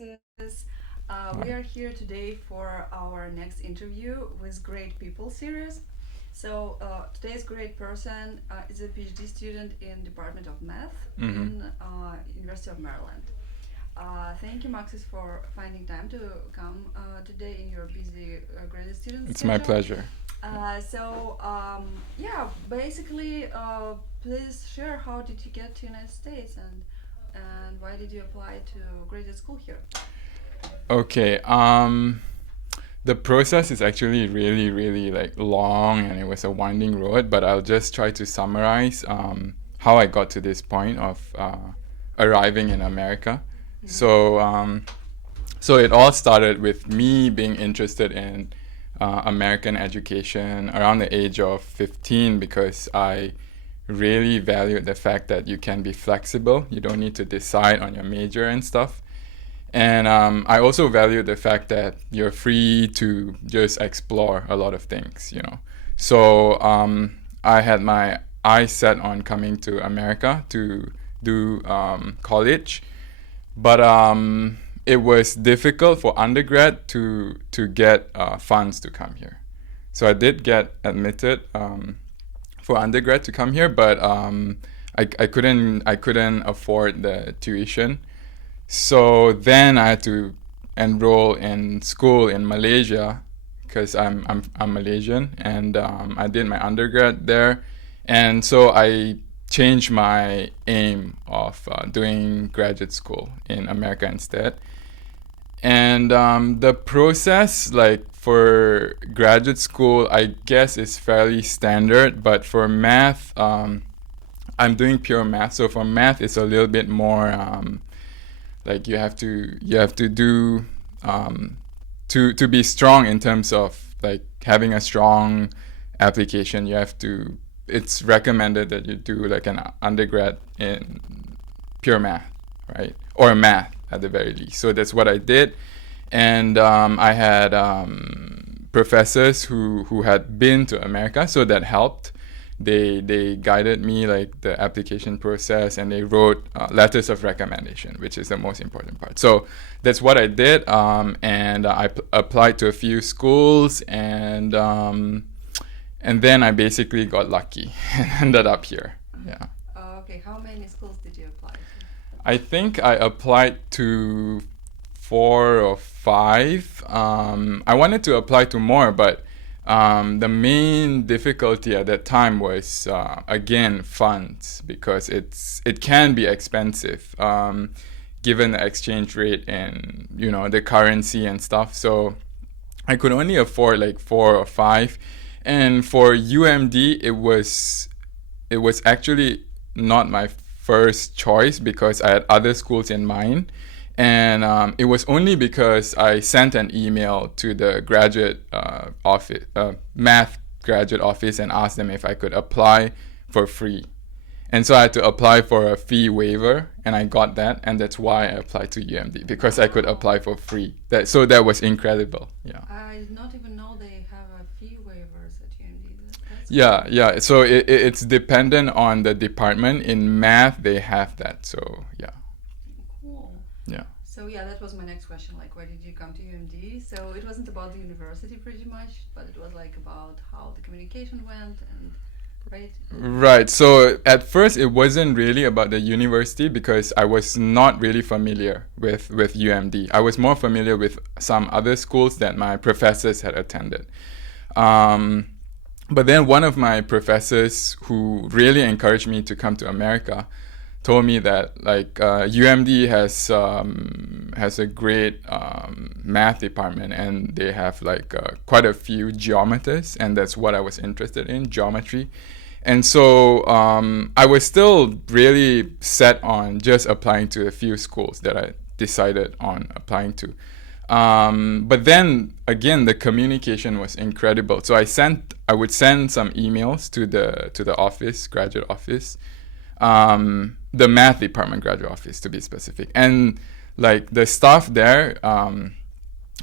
Maxis. We are here today for our next interview with Great People series. Today's great person is a PhD student in Department of Math in University of Maryland. Thank you, Maxis, for finding time to come today in your busy graduate student It's schedule. my pleasure. Basically, please share how did you get to United States and why did you apply to graduate school here? Okay. The process is actually really, really like long, and it was a winding road. But I'll just try to summarize how I got to this point of arriving in America. So it all started with me being interested in American education around the age of 15 because I really valued the fact that you can be flexible. You don't need to decide on your major and stuff. And I also value the fact that you're free to just explore a lot of things. So I had my eyes set on coming to America to do college, but it was difficult for undergrad to get funds to come here. So I did get admitted for undergrad to come here, but I couldn't afford the tuition. So then I had to enroll in school in Malaysia because I'm Malaysian, and I did my undergrad there, and so I changed my aim of doing graduate school in America instead. And the process, like for graduate school, I guess is fairly standard, but for math, I'm doing pure math. So for math, it's a little bit more. Like you have to do to be strong in terms of like having a strong application. It's recommended that you do like an undergrad in pure math, right, or math at the very least. So that's what I did, and I had professors who had been to America, so that helped. They guided me like the application process, and they wrote letters of recommendation, which is the most important part. So that's what I did, and I applied to a few schools, and then I basically got lucky and ended up here. Yeah. Okay, how many schools did you apply to? I think I applied to 4 or 5. I wanted to apply to more, but the main difficulty at that time was again funds, because it can be expensive given the exchange rate and the currency and stuff. So I could only afford like 4 or 5, and for UMD it was actually not my first choice because I had other schools in mind. And it was only because I sent an email to the graduate office, math graduate office, and asked them if I could apply for free. And so I had to apply for a fee waiver, and I got that, and that's why I applied to UMD, because I could apply for free. That was incredible. Yeah. I did not even know they have a fee waivers at UMD. That's Yeah. So it's dependent on the department. In math, they have that. So yeah. cool. Yeah. So yeah, that was my next question. Like, why did you come to UMD? So it wasn't about the university pretty much, but it was like about how the communication went and right. Right. So at first, it wasn't really about the university because I was not really familiar with UMD. I was more familiar with some other schools that my professors had attended. But then one of my professors who really encouraged me to come to America told me that like UMD has a great math department, and they have like quite a few geometers, and that's what I was interested in, geometry. And so I was still really set on just applying to a few schools that I decided on applying to. But then again, the communication was incredible. So I would send some emails to the office, graduate office, the math department graduate office to be specific, and like the staff there.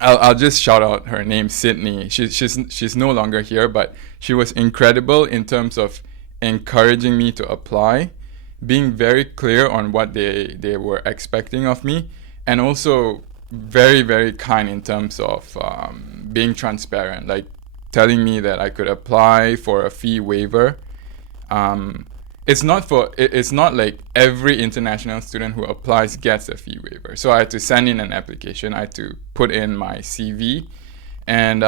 I'll just shout out her name, Sydney. She's no longer here, but she was incredible in terms of encouraging me to apply, being very clear on what they were expecting of me, and also very, very kind in terms of being transparent, like telling me that I could apply for a fee waiver. Um, it's not like every international student who applies gets a fee waiver. So I had to send in an application. I had to put in my CV, and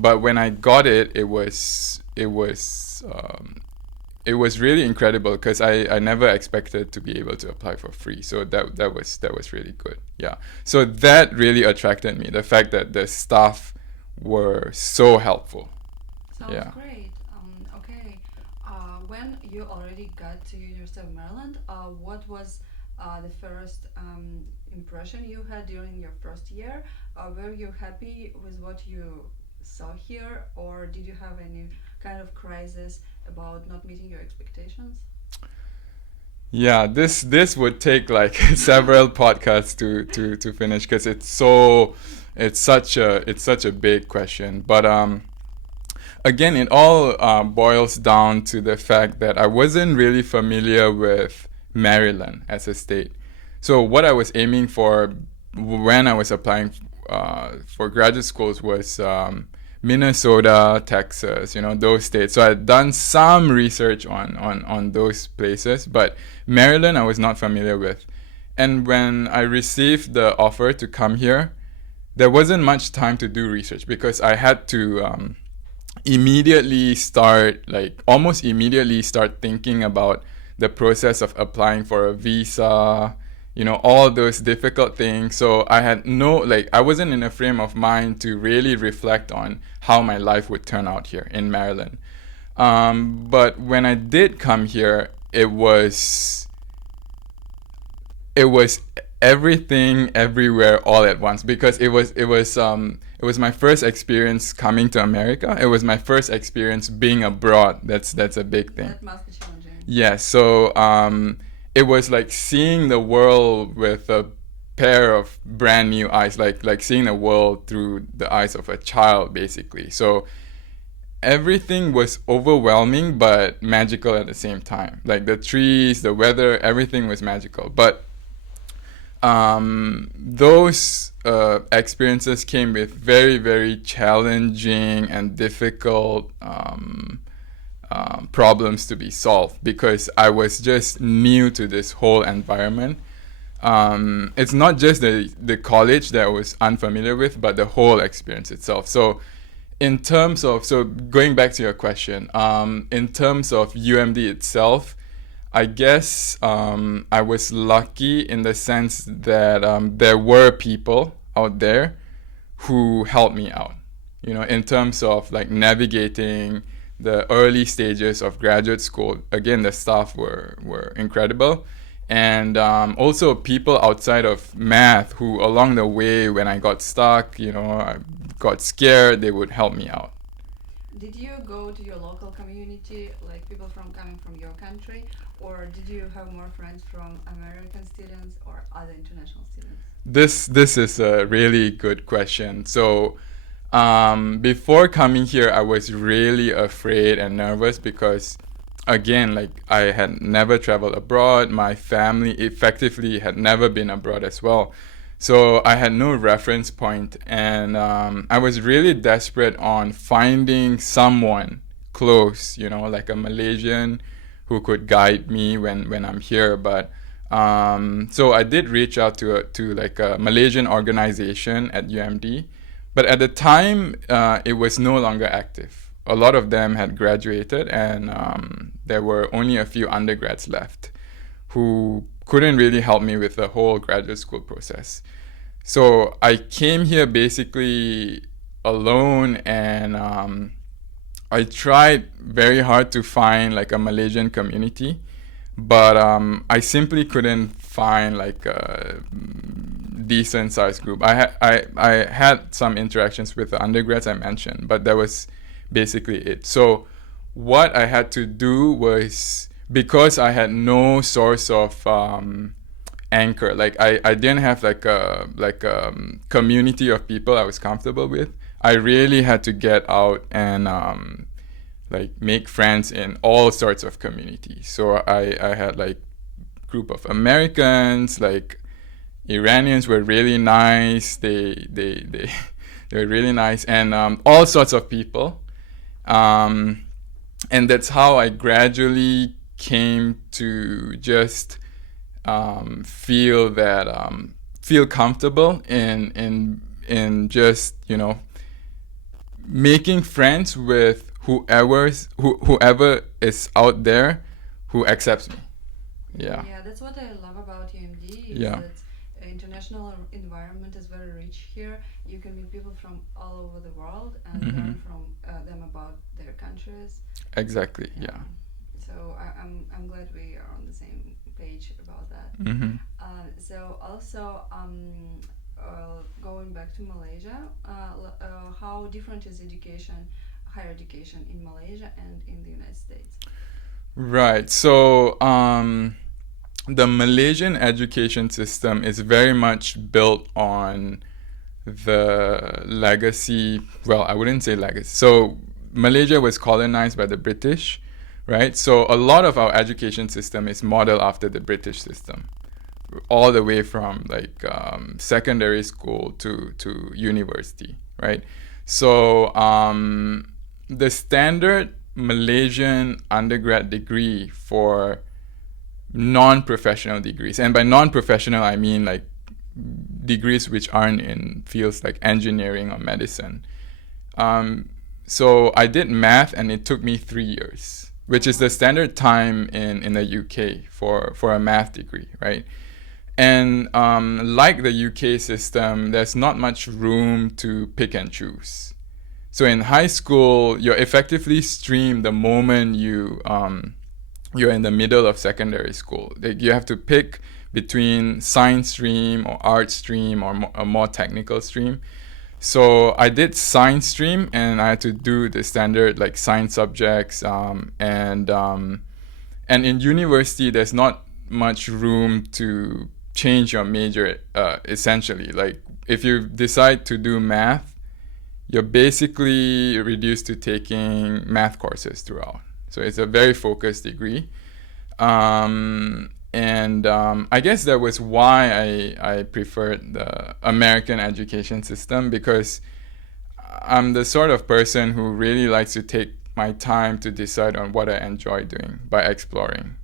but when I got it, it was really incredible because I never expected to be able to apply for free. So that was really good. Yeah. So that really attracted me. The fact that the staff were so helpful. Sounds Yeah. great. Okay. When you already got to University of Maryland, what was the first impression you had during your first year? Were you happy with what you saw here, or did you have any kind of crisis about not meeting your expectations? Yeah, this would take like several podcasts to finish because it's such a big question. But again, it all boils down to the fact that I wasn't really familiar with Maryland as a state. So what I was aiming for when I was applying for graduate schools was Minnesota, Texas, those states. So I had done some research on those places, but Maryland I was not familiar with. And when I received the offer to come here, there wasn't much time to do research because I had to almost immediately start thinking about the process of applying for a visa, all those difficult things. So I wasn't in a frame of mind to really reflect on how my life would turn out here in Maryland. But when I did come here, it was everything everywhere all at once because it was my first experience coming to America. It was my first experience being abroad. That's a big thing. That must be challenging. Yeah, so it was like seeing the world with a pair of brand new eyes, like seeing the world through the eyes of a child, basically. So everything was overwhelming but magical at the same time. Like the trees, the weather, everything was magical. But those experiences came with very, very challenging and difficult problems to be solved because I was just new to this whole environment. It's not just the college that I was unfamiliar with, but the whole experience itself. So, going back to your question, in terms of UMD itself, I guess I was lucky in the sense that there were people out there who helped me out, in terms of like navigating the early stages of graduate school. Again, the staff were incredible. And also people outside of math who along the way when I got stuck, I got scared, they would help me out. Did you go to your local community, like people coming from your country, or did you have more friends from American students or other international students? This is a really good question. So before coming here, I was really afraid and nervous because, again, like I had never traveled abroad. My family effectively had never been abroad as well. So I had no reference point, and I was really desperate on finding someone close, like a Malaysian who could guide me when I'm here. But so I did reach out to like a Malaysian organization at UMD, but at the time it was no longer active. A lot of them had graduated, and there were only a few undergrads left who couldn't really help me with the whole graduate school process. So I came here basically alone, and I tried very hard to find like a Malaysian community, but I simply couldn't find like a decent sized group. I had some interactions with the undergrads I mentioned, but that was basically it. So what I had to do was, because I had no source of anchor, like I didn't have like a community of people I was comfortable with. I really had to get out and like make friends in all sorts of communities. So I had like group of Americans, like Iranians were really nice. They were really nice, and all sorts of people. Um, and that's how I gradually came to just feel comfortable in just making friends with whoever is out there who accepts me. Yeah. Yeah, that's what I love about UMD. Is Yeah. that international environment is very rich here. You can meet people from all over the world and learn from them about their countries. Exactly. Yeah. So I'm glad we are on the same page about that. So also going back to Malaysia, how different is higher education in Malaysia and in the United States? Right. So the Malaysian education system is very much built on the legacy. Well, I wouldn't say legacy. So Malaysia was colonized by the British, right? So a lot of our education system is modeled after the British system, all the way from like secondary school to university, right? So the standard Malaysian undergrad degree for non-professional degrees, and by non-professional I mean like degrees which aren't in fields like engineering or medicine. So I did math, and it took me 3 years, which is the standard time in the UK for a math degree, right? And like the UK system, there's not much room to pick and choose. So in high school, you're effectively streamed the moment you're in the middle of secondary school. Like you have to pick between science stream or art stream or a more technical stream. So I did science stream, and I had to do the standard like science subjects. And in university, there's not much room to change your major. Essentially, like if you decide to do math, you're basically reduced to taking math courses throughout. So it's a very focused degree. I guess that was why I preferred the American education system, because I'm the sort of person who really likes to take my time to decide on what I enjoy doing by exploring.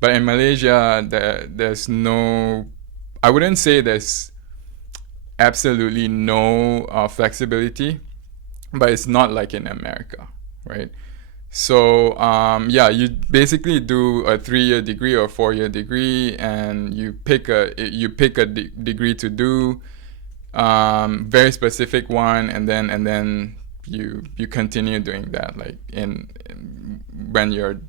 But in Malaysia, there's no, I wouldn't say there's absolutely no flexibility, but it's not like in America, right? So you basically do a 3-year degree or 4-year degree, and you pick a degree to do, very specific one, and then you continue doing that, like in when you're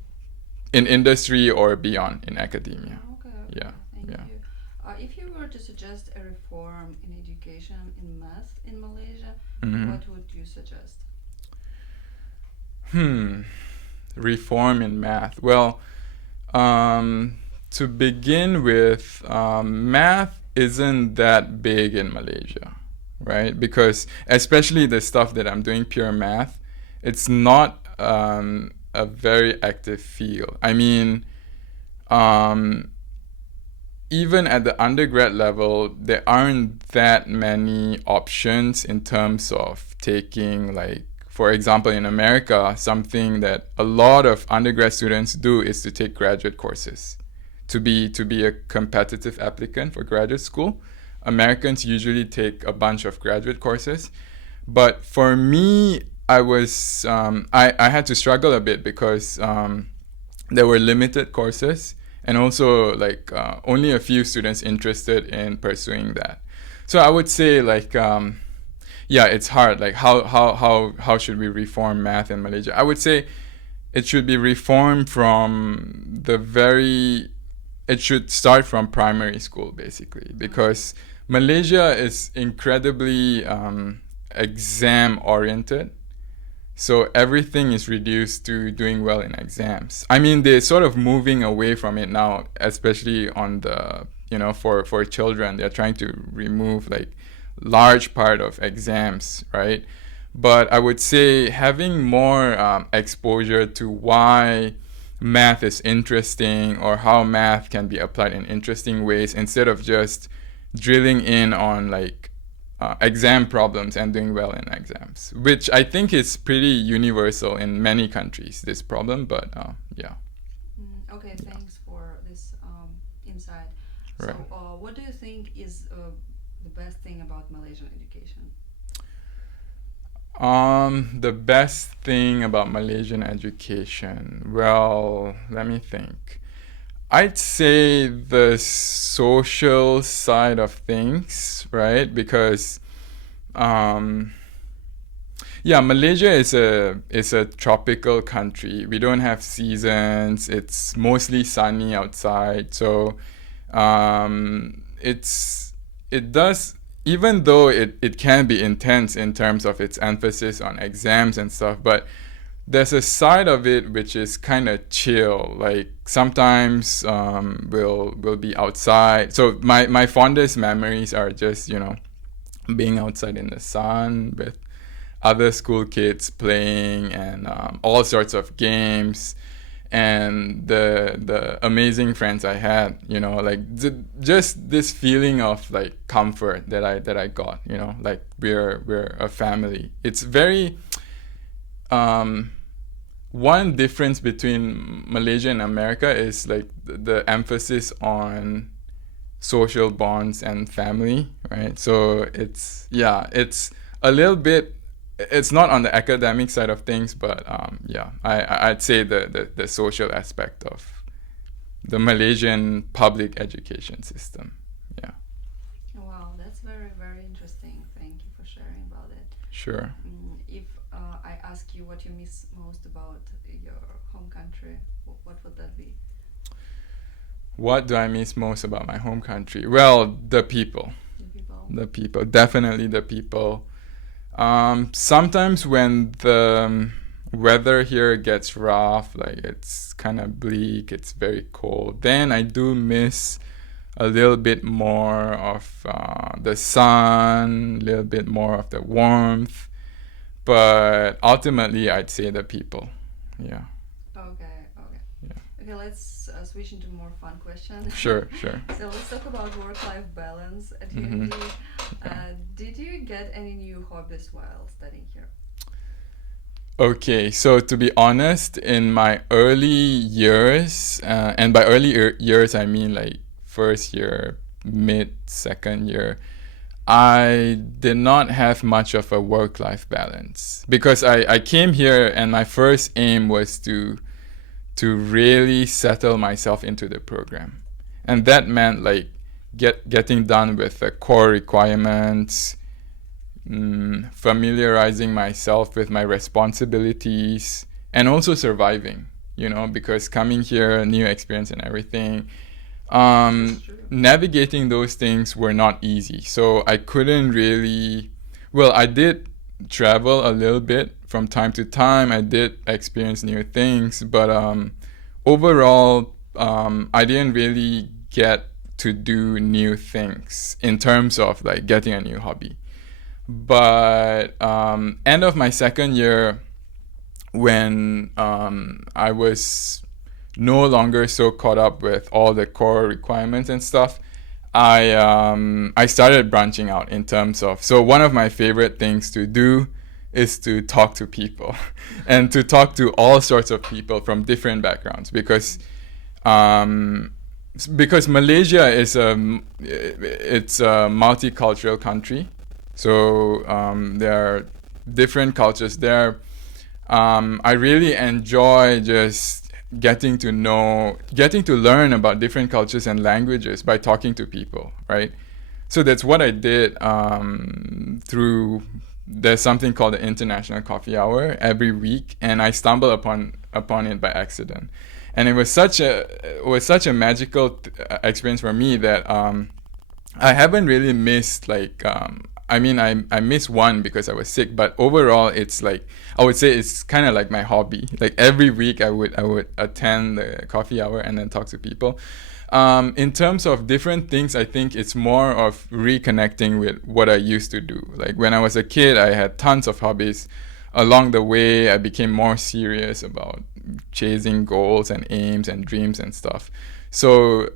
in industry or beyond in academia. Okay. Yeah. Thank Yeah. you. If you were to suggest a reform in education in math in Malaysia, what would you suggest? Reform in math. Well, to begin with, math isn't that big in Malaysia, right? Because especially the stuff that I'm doing, pure math, it's not a very active field. I mean, even at the undergrad level, there aren't that many options in terms of taking, like, for example, in America, something that a lot of undergrad students do is to take graduate courses to be a competitive applicant for graduate school. Americans usually take a bunch of graduate courses, but for me, I had to struggle a bit because there were limited courses, and also like only a few students interested in pursuing that. So I would say like it's hard. Like how should we reform math in Malaysia? I would say it should be reformed from it should start from primary school, basically, because Malaysia is incredibly exam oriented. So everything is reduced to doing well in exams. I mean, they're sort of moving away from it now, especially on the, for children. They're trying to remove like large part of exams, right? But I would say having more exposure to why math is interesting or how math can be applied in interesting ways, instead of just drilling in on like exam problems and doing well in exams, which I think is pretty universal in many countries, this problem, but yeah. Okay, thanks for this insight. Right. So, what do you think is the best thing about Malaysian education? The best thing about Malaysian education, well, let me think. I'd say the social side of things, right? Because yeah, Malaysia is a tropical country. We don't have seasons. It's mostly sunny outside. So it does, even though it can be intense in terms of its emphasis on exams and stuff, but there's a side of it which is kind of chill. Like sometimes we'll be outside. So my fondest memories are just, you know, being outside in the sun with other school kids playing and all sorts of games, and the amazing friends I had, you know, like just this feeling of like comfort that I got, you know, like we're a family. It's very one difference between Malaysia and America is like the emphasis on social bonds and family, right? So it's a little bit, it's not on the academic side of things, but yeah, I'd say the social aspect of the Malaysian public education system. Yeah. Wow, that's very, very interesting. Thank you for sharing about it. Sure. If I ask you what you miss most about your home country, what would that be? What do I miss most about my home country? Well, the people. The people. The people. Definitely the people. Sometimes when the weather here gets rough, like it's kind of bleak, it's very cold, then I do miss a little bit more of the sun, a little bit more of the warmth. But ultimately, I'd say the people. Yeah. Okay, okay. Yeah. Okay, let's switch into more fun question. Sure, sure. So let's talk about work-life balance at Mhm. uni. Did you get any new hobbies while studying here? Okay, so to be honest, in my early years, and by early years I mean like first year, mid, second year, I did not have much of a work-life balance because I came here and my first aim was to really settle myself into the program. And that meant like getting done with the core requirements, familiarizing myself with my responsibilities, and also surviving, you know, because coming here, new experience and everything, navigating those things were not easy. So I couldn't really, well, I did travel a little bit from time to time. I did experience new things, but overall, I didn't really get to do new things in terms of like getting a new hobby. But end of my second year, when I was no longer so caught up with all the core requirements and stuff, I started branching out in terms of, so one of my favorite things to do is to talk to people and to talk to all sorts of people from different backgrounds, because Malaysia is it's a multicultural country. So there are different cultures there. I really enjoy just getting to learn about different cultures and languages by talking to people, right? So that's what I did there's something called the International Coffee Hour every week, and I stumbled upon it by accident. And it was such a magical experience for me that I haven't really missed like I mean, I missed one because I was sick, but overall, it's like I would say it's kind of like my hobby. Like every week, I would attend the coffee hour and then talk to people. In terms of different things, I think it's more of reconnecting with what I used to do. Like when I was a kid, I had tons of hobbies. Along the way, I became more serious about chasing goals and aims and dreams and stuff. So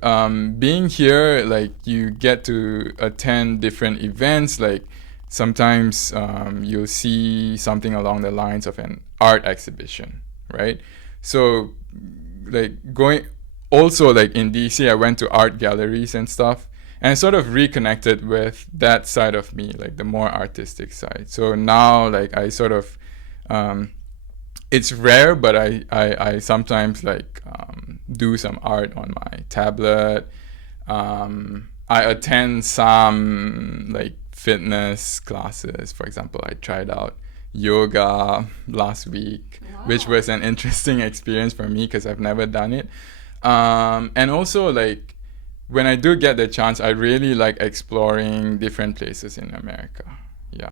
being here, like you get to attend different events. Like sometimes you'll see something along the lines of an art exhibition, right? So like going also like in DC, I went to art galleries and stuff, and I sort of reconnected with that side of me, like the more artistic side. So now like I sort of it's rare, but I sometimes like do some art on my tablet. I attend some like fitness classes. For example, I tried out yoga last week, which Wow. was an interesting experience for me because I've never done it. And also like when I do get the chance, I really like exploring different places in America.